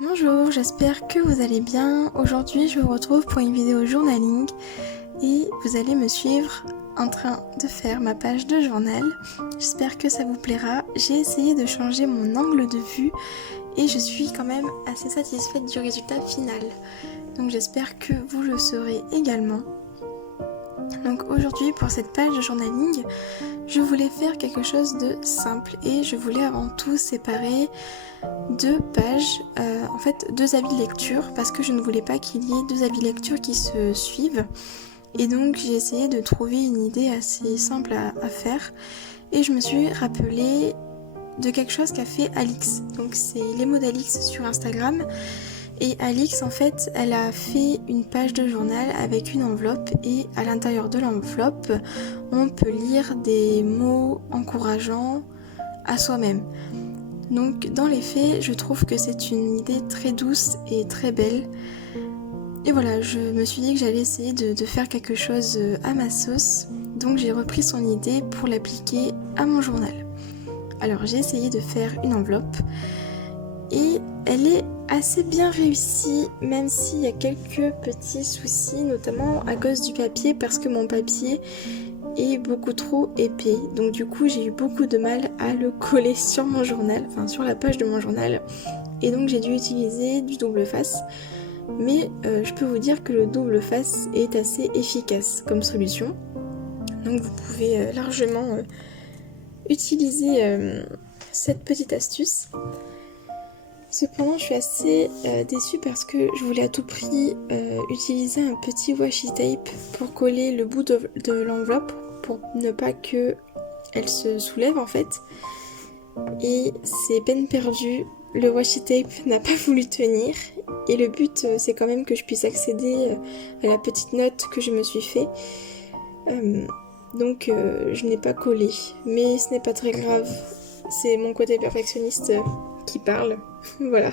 Bonjour, j'espère que vous allez bien. Aujourd'hui, je vous retrouve pour une vidéo journaling et vous allez me suivre en train de faire ma page de journal. J'espère que ça vous plaira. J'ai essayé de changer mon angle de vue et je suis quand même assez satisfaite du résultat final. Donc j'espère que vous le serez également. Donc aujourd'hui, pour cette page de journaling, je voulais faire quelque chose de simple et je voulais avant tout séparer deux pages, en fait deux avis de lecture, parce que je ne voulais pas qu'il y ait deux avis de lecture qui se suivent. Et donc j'ai essayé de trouver une idée assez simple à faire et je me suis rappelée de quelque chose qu'a fait Alix. Donc c'est les mots d'Alix sur Instagram. Et Alix, en fait, elle a fait une page de journal avec une enveloppe et à l'intérieur de l'enveloppe, on peut lire des mots encourageants à soi-même. Donc dans les faits, je trouve que c'est une idée très douce et très belle. Et voilà, je me suis dit que j'allais essayer de faire quelque chose à ma sauce. Donc j'ai repris son idée pour l'appliquer à mon journal. Alors j'ai essayé de faire une enveloppe et elle est assez bien réussie, même s'il y a quelques petits soucis, notamment à cause du papier, parce que mon papier est beaucoup trop épais. Donc du coup j'ai eu beaucoup de mal à le coller sur mon journal, enfin sur la page de mon journal. Et donc j'ai dû utiliser du double face. Mais je peux vous dire que le double face est assez efficace comme solution. Donc vous pouvez largement utiliser cette petite astuce. Cependant, je suis assez déçue parce que je voulais à tout prix utiliser un petit washi tape pour coller le bout de l'enveloppe pour ne pas que elle se soulève en fait. Et c'est peine perdue, le washi tape n'a pas voulu tenir. Et le but, c'est quand même que je puisse accéder à la petite note que je me suis fait. Donc, je n'ai pas collé. Mais ce n'est pas très grave. C'est mon côté perfectionniste qui parle. Voilà.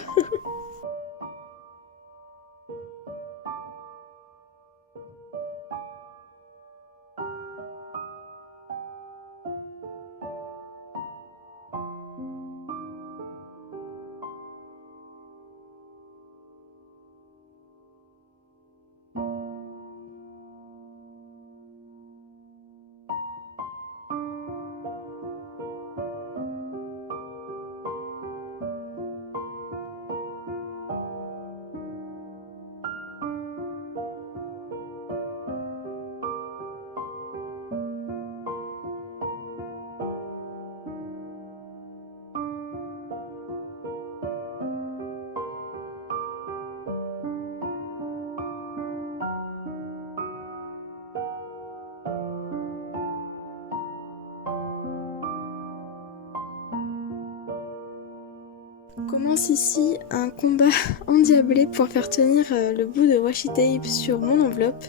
Commence ici un combat endiablé pour faire tenir le bout de washi tape sur mon enveloppe.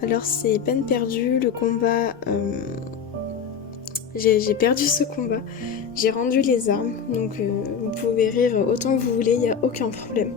Alors c'est peine perdue, le combat... j'ai perdu ce combat. J'ai rendu les armes, donc vous pouvez rire autant que vous voulez, il n'y a aucun problème.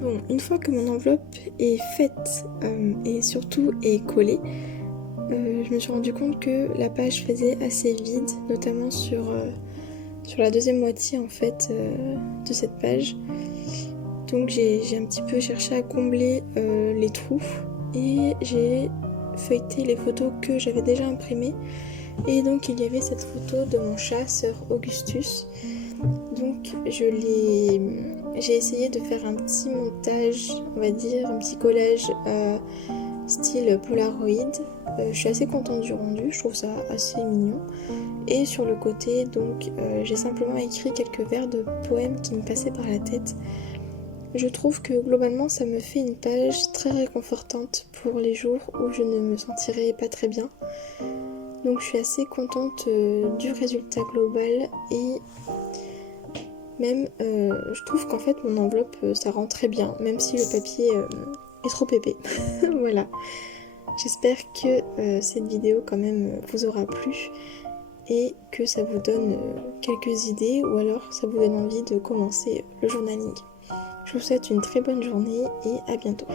Bon, une fois que mon enveloppe est faite et surtout est collée, je me suis rendu compte que la page faisait assez vide, notamment sur la deuxième moitié en fait de cette page. Donc j'ai un petit peu cherché à combler les trous et j'ai feuilleté les photos que j'avais déjà imprimées. Et donc il y avait cette photo de mon chat, Sir Augustus. Donc j'ai essayé de faire un petit montage, on va dire, un petit collage style Polaroid. Je suis assez contente du rendu, je trouve ça assez mignon. Et sur le côté, donc, j'ai simplement écrit quelques vers de poèmes qui me passaient par la tête. Je trouve que globalement, ça me fait une page très réconfortante pour les jours où je ne me sentirais pas très bien. Donc je suis assez contente du résultat global et même je trouve qu'en fait mon enveloppe ça rend très bien, même si le papier est trop épais. Voilà. J'espère que cette vidéo quand même vous aura plu et que ça vous donne quelques idées ou alors ça vous donne envie de commencer le journaling. Je vous souhaite une très bonne journée et à bientôt.